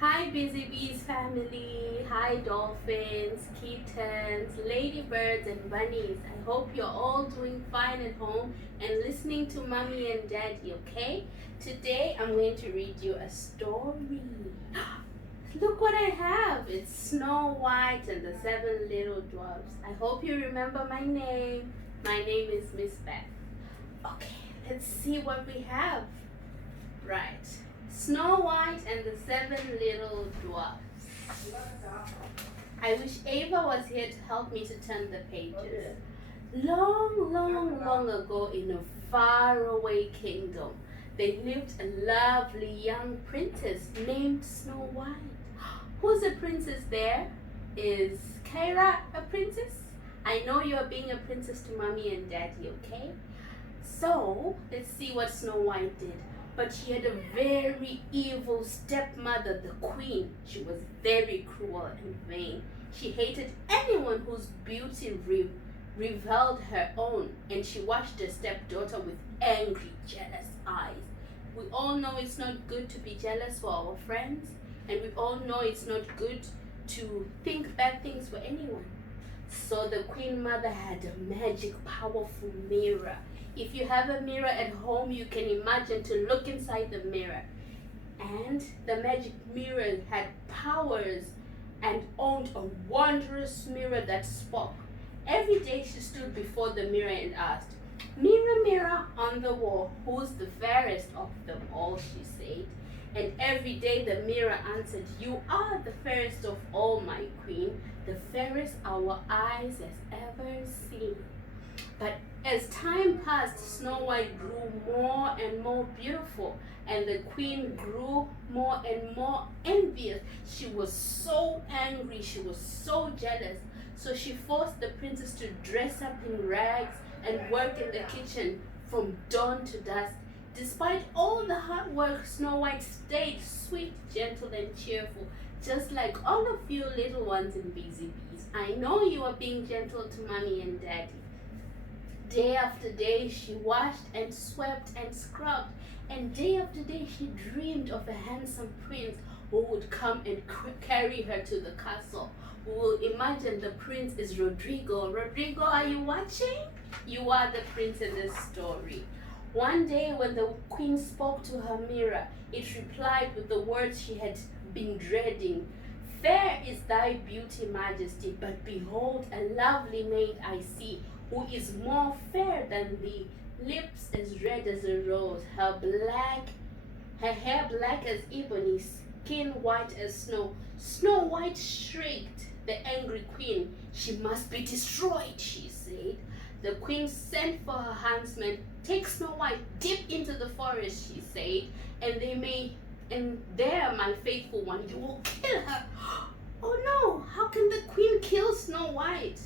Hi Busy Bees family, hi dolphins, kittens, ladybirds and bunnies. I hope you're all doing fine at home and listening to mommy and daddy, okay? Today I'm going to read you a story. Look what I have. It's Snow White and the Seven Little Dwarfs. I hope you remember my name. My name is Ms Beth. Okay, let's see what we have. Right. Snow White and the Seven Little Dwarfs. I wish Ava was here to help me to turn the pages. Long, long, long ago in a faraway kingdom, there lived a lovely young princess named Snow White. Who's a princess there? Is Kyra a princess? I know you're being a princess to mommy and daddy, okay? So, let's see what Snow White did. But she had a very evil stepmother, the queen. She was very cruel and vain. She hated anyone whose beauty reveled her own, and she watched her stepdaughter with angry, jealous eyes. We all know it's not good to be jealous for our friends, and we all know it's not good to think bad things for anyone. So the queen mother had a magic, powerful mirror. If you have a mirror at home, you can imagine to look inside the mirror. And the magic mirror had powers and owned a wondrous mirror that spoke. Every day she stood before the mirror and asked, "Mirror, mirror on the wall, who's the fairest of them all?" she said. And every day the mirror answered, "You are the fairest of all, my queen, the fairest our eyes has ever seen." But as time passed, Snow White grew more and more beautiful, and the queen grew more and more envious. She was so angry, she was so jealous. So she forced the princess to dress up in rags and work in the kitchen from dawn to dusk. Despite all the hard work, Snow White stayed sweet, gentle, and cheerful, just like all of you little ones in Busy Bees. I know you are being gentle to mommy and daddy. Day after day, she washed and swept and scrubbed, and day after day, she dreamed of a handsome prince who would come and carry her to the castle. We will imagine the prince is Rodrigo. Rodrigo, are you watching? You are the prince in this story. One day, when the queen spoke to her mirror, it replied with the words she had been dreading. "Fair is thy beauty, majesty, but behold, a lovely maid I see, who is more fair than thee, lips as red as a rose, her hair black as ebony, skin white as snow." Snow White shrieked. The angry queen, "She must be destroyed," she said. The queen sent for her huntsman. "Take Snow White deep into the forest," she said, and there, my faithful one, you will kill her." Oh no, how can the queen kill Snow White?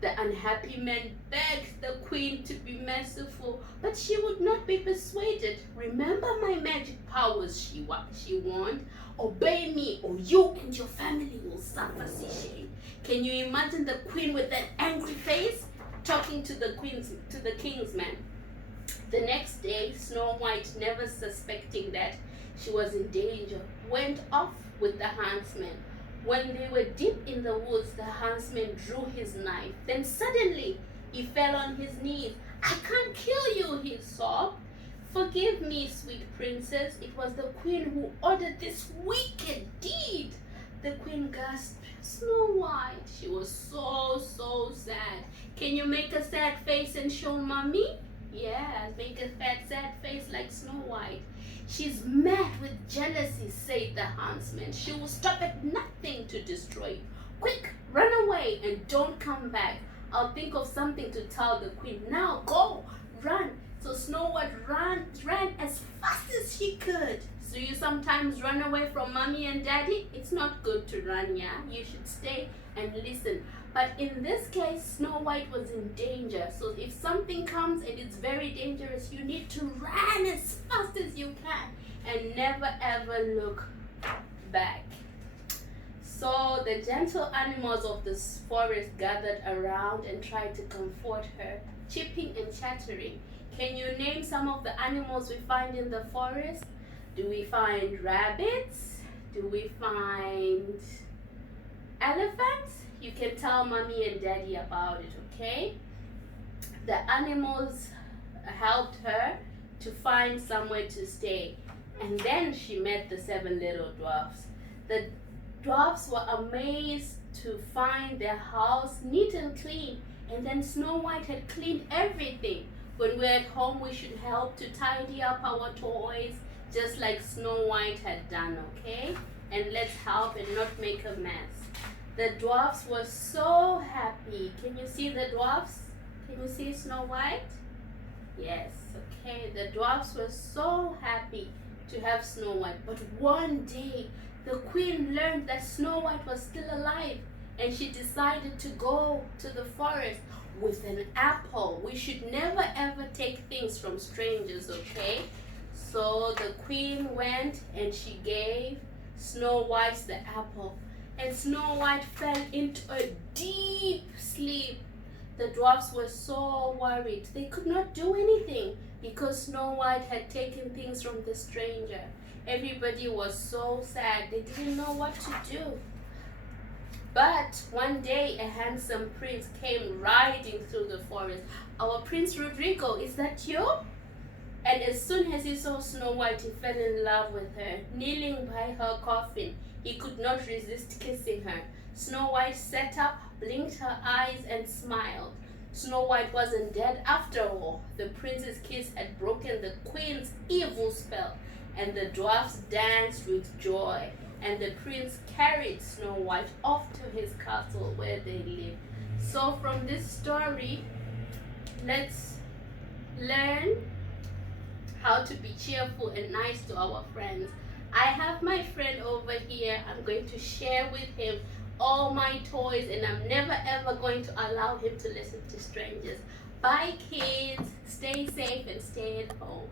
The unhappy man begged the queen to be merciful, but she would not be persuaded. "Remember my magic powers," she warned. "Obey me, or you and your family will suffer," she said. Can you imagine the queen with that angry face talking to the king's man? The next day, Snow White, never suspecting that she was in danger, went off with the huntsman. When they were deep in the woods, the huntsman drew his knife. Then suddenly he fell on his knees. "I can't kill you," he sobbed. "Forgive me, sweet princess. It was the queen who ordered this wicked deed." The queen gasped, "Snow White." She was so sad. Can you make a sad face and show mommy? Yes, make a sad face like Snow White. "She's mad with jealousy," said the huntsman. "She will stop at nothing to destroy you. Quick, run away and don't come back. I'll think of something to tell the queen. Now go, run." So Snow White ran as fast as she could. So you sometimes run away from mommy and daddy? It's not good to run, yeah? You should stay and listen. But in this case, Snow White was in danger. So if something comes and it's very dangerous, you need to run as fast as you can and never ever look back. So the gentle animals of the forest gathered around and tried to comfort her, chirping and chattering. Can you name some of the animals we find in the forest? Do we find rabbits, Do we find elephants? You can tell mommy and daddy about it, okay? The animals helped her to find somewhere to stay. And then she met the 7 little dwarfs. The dwarfs were amazed to find their house neat and clean. And then Snow White had cleaned everything. When we're at home, we should help to tidy up our toys, just like Snow White had done, okay? And let's help and not make a mess. The dwarfs were so happy. Can you see the dwarfs? Can you see Snow White? Yes, okay. The dwarfs were so happy to have Snow White. But one day, the queen learned that Snow White was still alive, and she decided to go to the forest with an apple. We should never ever take things from strangers, okay? So the queen went and she gave Snow White the apple. And Snow White fell into a deep sleep. The dwarfs were so worried. They could not do anything because Snow White had taken things from the stranger. Everybody was so sad. They didn't know what to do. But one day, a handsome prince came riding through the forest. Our Prince Rodrigo, is that you? And as soon as he saw Snow White, he fell in love with her. Kneeling by her coffin, he could not resist kissing her. Snow White sat up, blinked her eyes, and smiled. Snow White wasn't dead after all. The prince's kiss had broken the queen's evil spell, and the dwarfs danced with joy. And the prince carried Snow White off to his castle where they lived. So from this story, let's learn how to be cheerful and nice to our friends. I have my friend over here. I'm going to share with him all my toys, and I'm never ever going to allow him to listen to strangers. Bye kids, stay safe and stay at home.